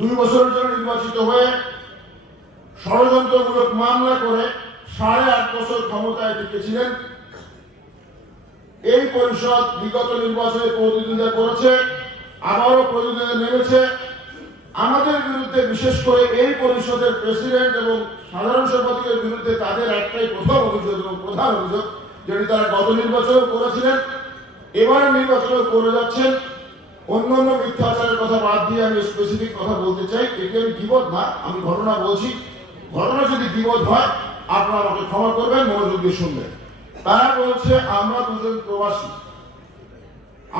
2 বছরের জন্য নির্বাচিত হয়ে ষড়যন্ত্রমূলক মামলা করে 8.5 বছর ক্ষমতায় টিকেছিলেন। এই পরিষদ বিগত নির্বাচনে প্রতিদ্বন্দ্বিতা করেছে, আবারও প্রতিদ্বন্দ্বিতা নেমেছে। আমাদের বিরুদ্ধে, বিশেষ করে এই পরিষদের প্রেসিডেন্ট এবং সাধারণ সম্পাদকের বিরুদ্ধে তাদের একটাই প্রথম অভিযোগ এবং প্রধান অভিযোগ, যেটি তারা গত নির্বাচনেও করেছিলেন, এবারে নির্বাচনেও করে যাচ্ছেন। অন্যান্য মিথ্যাচারের কথা বাদ দিয়ে আমি স্পেসিফিক কথা বলতে চাই। এটি আমি বিপদ না, আমি ঘটনা বলছি। ঘটনা যদি বিপদ হয় আপনারা আমাকে ক্ষমা করবেন, মনোযোগ দিয়ে শুনবেন। তারা বলছে আমরা দুজন প্রবাসী,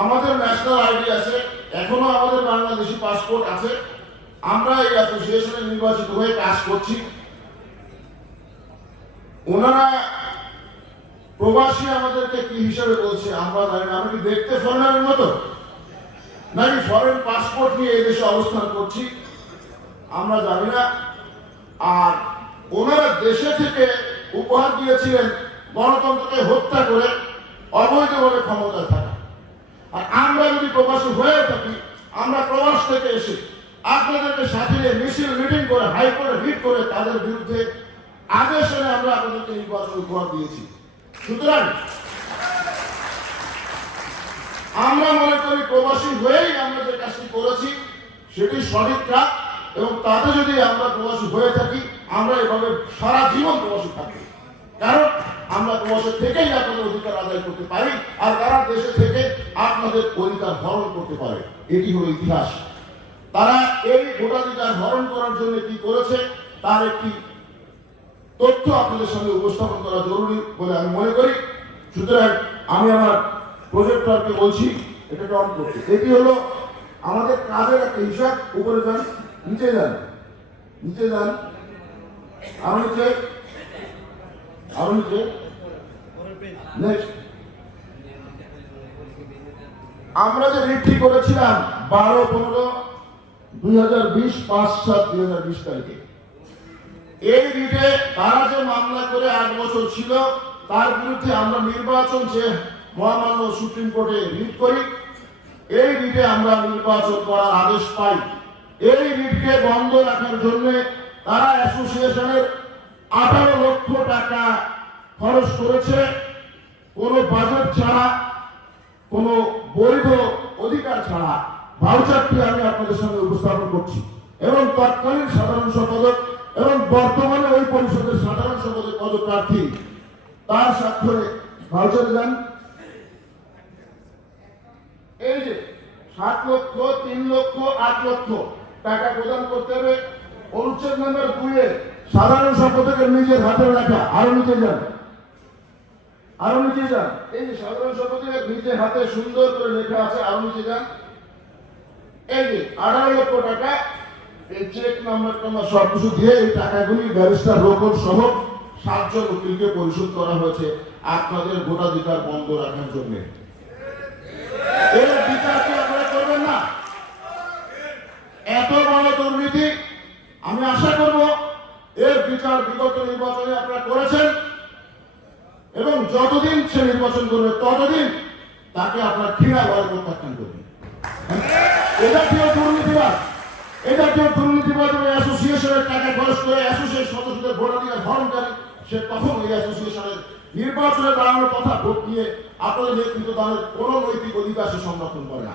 আমাদের ন্যাশনাল আইডি আছে, এখনো আমাদের বাংলাদেশি পাসপোর্ট আছে, আমরা এই অ্যাসোসিয়েশনে নির্বাচিত হয়ে কাজ করছি। ওনারা প্রবাসী আমাদেরকে কি হিসাবে বলছে আমরা জানি না। আমরা কি দেখতে ফরেনারের মতো, নাকি ফরেন পাসপোর্ট নিয়ে এই দেশে অবস্থান করছি আমরা জানি না। আর ওনারা দেশে থেকে উপহার দিয়েছিলেন গণতন্ত্রকে হত্যা করে অবৈধভাবে ক্ষমতায় থাকা। আর আমরা যদি প্রবাসী হয়ে থাকি, আমরা প্রবাস থেকে এসে আপনাদেরকে সাথে মিছিল মিটিং করে হাইকোর্টে রিট করে তাদের বিরুদ্ধে আদেশ এনে আমরা আপনাদেরকে নির্বাচন উপহার দিয়েছি। সুতরাং আমরা মনে করি প্রবাসী হয়েই আমরা যে কাজটি করেছি সেটি সঠিক কাজ, এবং তাতে যদি আমরা প্রবাসী হয়ে থাকি আমরা এভাবে সারা জীবন প্রবাসী থাকি। কারণ আমরা প্রবাসী থেকেই আপনাদের অধিকার আদায় করতে পারি, আর তারা দেশে থেকে আপনাদের অধিকার হরণ করতে পারে। এটি হলো ইতিহাস। তারা এই ভোটাধিকার হরণ করার জন্য কি করেছে তার একটি তথ্য আপনাদের সামনে উপস্থাপন করা জরুরি বলে আমি মনে করি। সুতরাং আমি আমার প্রজেক্টরকে বলছি এটাকে অন করতে। এটি হলো আমাদের কাজের একটা হিসাব। উপরে যান, নিচে যান, নিচে যান, আরো নিচে, আরো নিচে। নেক্সট, আমরা যে রিটটি করেছিলাম 12-15-2020 5/7/2020 তারিখে, এই রিটে তারা যে মামলা করে 8 বছর ছিল তার বিরুদ্ধে আমরা নির্বাচন যে মহামান্য সুপ্রিম কোর্টে রিট করি, এই রিটে আমরা নির্বাচন করার আদেশ পাই। এই রিটকে বন্ধ রাখার জন্য তারা অ্যাসোসিয়েশনের 18 লক্ষ টাকা খরচ করেছে, কোনো বাজেট ছাড়া, কোনো বৈধ অধিকার ছাড়া। ভাউচারটি আমি আপনাদের সামনে উপস্থাপন করছি, এবং তৎকালীন সাধারণ সম্পাদক এবং বর্তমানে ওই পরিষদের সাধারণ সম্পাদক পদপ্রার্থী তার স্বাক্ষরে ভাউচারে যান। এই যে 7 লক্ষ, 3 লক্ষ, 8 লক্ষ টাকা প্রদান করতে হবে। অনুচ্ছেদ নম্বর 2-এ সাধারণ সম্পাদকের নিজের হাতে লেখা, আরো নিচে যান, আরো নিচে যান। এই যে সাধারণ সম্পাদকের নিজের হাতে সুন্দর করে লেখা আছে, আরো নিচে যান। এই যে 18 লক্ষ টাকা, এই চেক নাম্বার সবকিছু দিয়ে এই টাকাগুলি ব্যারিস্টার রোকন সহ 7 জন উকিলকে পরিশোধ করা হয়েছে আপনাদের ভোটাধিকার বন্ধ রাখার জন্য। এর বিচার কি আপনারা করবেন না? এত বড় দুর্নীতি, আমি আশা করব এর বিচার বিগত নির্বাচনে আপনারা করেছেন, এবং যতদিন সে নির্বাচন করবে ততদিন তাকে আপনার ঘৃণা ভয় প্রত্যাখ্যান করবেন। এটা কেউ দুর্নীতিবাদ, এটা কেউ দুর্নীতিবাদ এবং অ্যাসোসিয়েশনের টাকা খরচ করে অ্যাসোসিয়েশন সদস্যদের ভোটাধিকার হরণকারী, সে তখন এই অ্যাসোসিয়েশনের নির্বাচনে দাঁড়ানোর কথা ভোট নিয়ে আপনাদের নেতৃত্ব দানের কোন নৈতিক অধিকার সে সংরক্ষণ করে না।